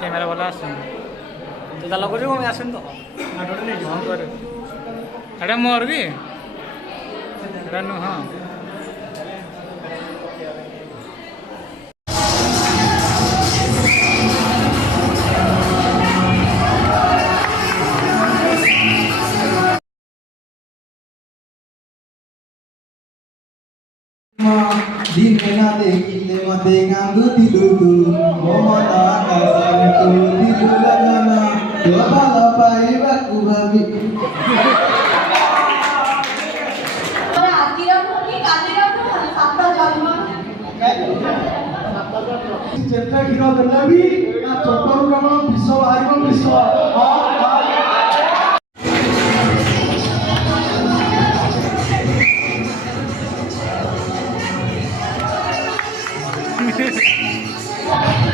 Camera ବାଲା ଆସୁଛନ୍ତି ତ ତା ଲଗଉଛି କଣ ଆସୁନି ତ ହଁ କରେ ଏଇଟା ମୋର କି ଏଇଟା ନୁହଁ Dimana dekile mate ngandu tidudu momona kasarku tidulagana lopala paibaku babi Cerita kira terlebih, nah coba kamu bisa hari kamu bisa. Hehehe